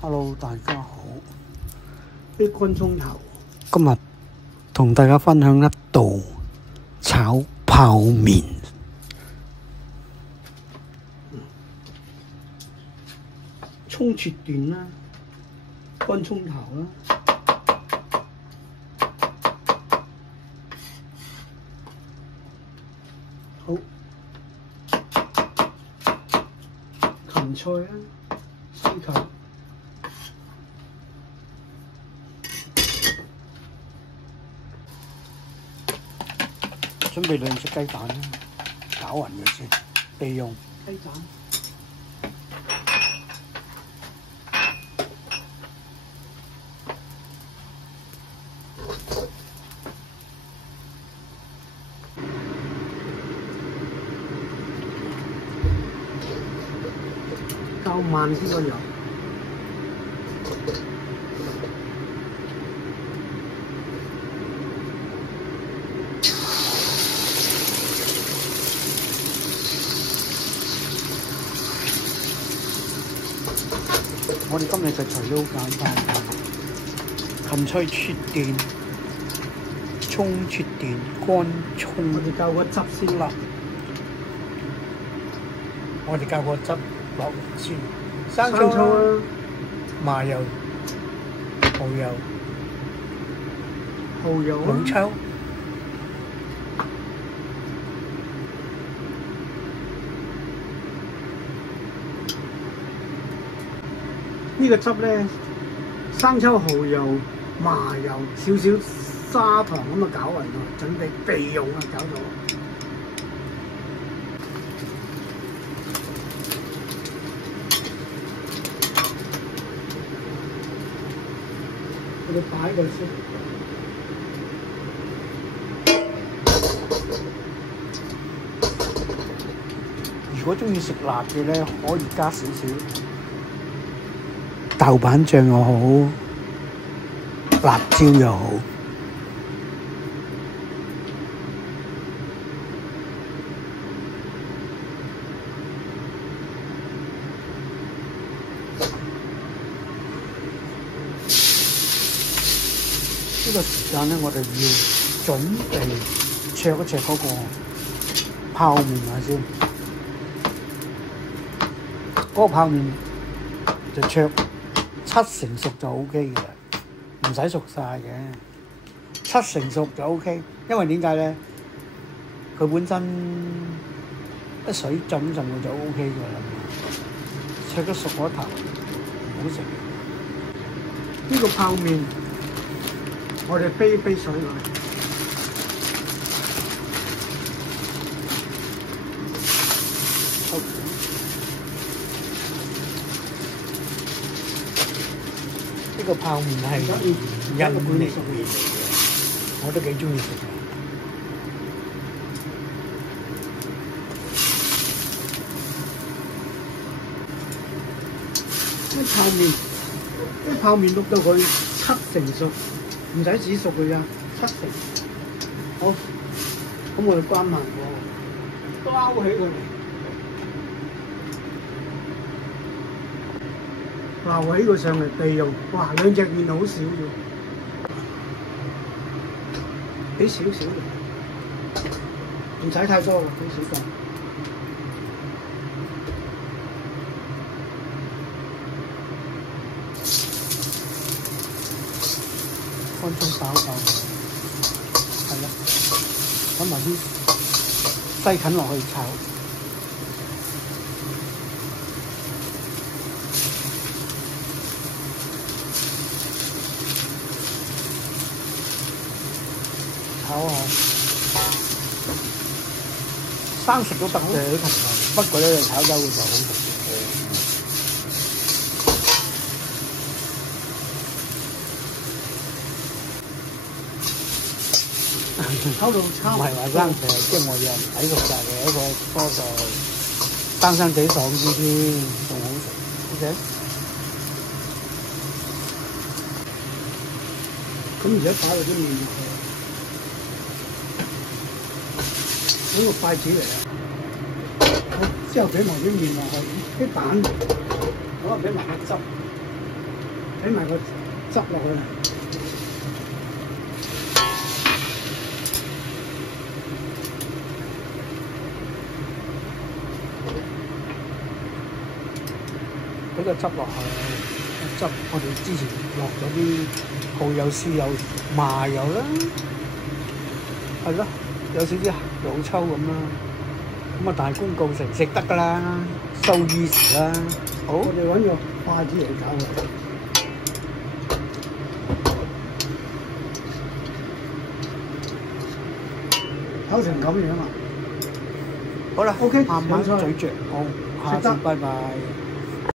Hello， 大家好。啲乾葱頭，今日同大家分享一道炒泡麵。葱切段啦，乾葱頭啦，好，芹菜啦，西芹。準備2隻雞蛋啦，攪勻佢先，備用。雞蛋。較慢先個油。我哋今日嘅材料好簡單，芹菜切段，葱切段，乾葱。我哋較個汁先啦。我哋較個汁落先，生葱葱啦，麻油、蠔油、蠔油老抽。呢個汁咧，生抽、蠔油、麻油、少少砂糖咁啊攪勻喎，準備備用啊，搞到。我哋擺佢先。如果中意食辣嘅咧，可以加少少豆瓣醬又好，辣椒又好。呢個時間咧，我哋要準備灼一灼嗰個泡麵下先。嗰個泡麵就灼7成熟就 O K 嘅啦，唔使熟晒嘅，7成熟就 O K。因為點解咧？佢本身一水浸佢就 O K 嘅啦。灼得熟嗰頭唔好食。呢個泡麵，我哋飛水落去。呢個泡麵係印尼麵嚟嘅，我都幾中意食嘅。啲泡麵碌到佢7成熟，唔使煮熟佢㗎，7成。好，咁我哋關埋喎，包起佢嚟。撈起佢上嚟備用，哇！2隻麵好少啫，俾少少嘅，唔使太多啦，俾少個。乾葱爆爆，係啦，揾埋啲西芹落去炒。炒下，生食都得嘅啲芹菜，不過咧你炒走佢就好食嘅。炒到差唔係話生食，即係我又唔睇熟晒嘅，一個多就生生地爽啲添，仲好食。OK。咁而家打到啲麵入去。攞個筷子嚟啊！好，之後俾埋啲麵落去，啲蛋，可能俾埋啲汁。俾埋個汁落去啦。俾個汁落去，汁我哋之前落咗啲蠔油、豉油、麻油啦，係咯，有少少老抽咁啦，咁啊大功告成，食得㗎啦，so easy啦，好，我哋揾個筷子嚟搞佢。搞成咁樣啊！好啦 OK，慢慢上菜咀嚼，好，下次拜拜。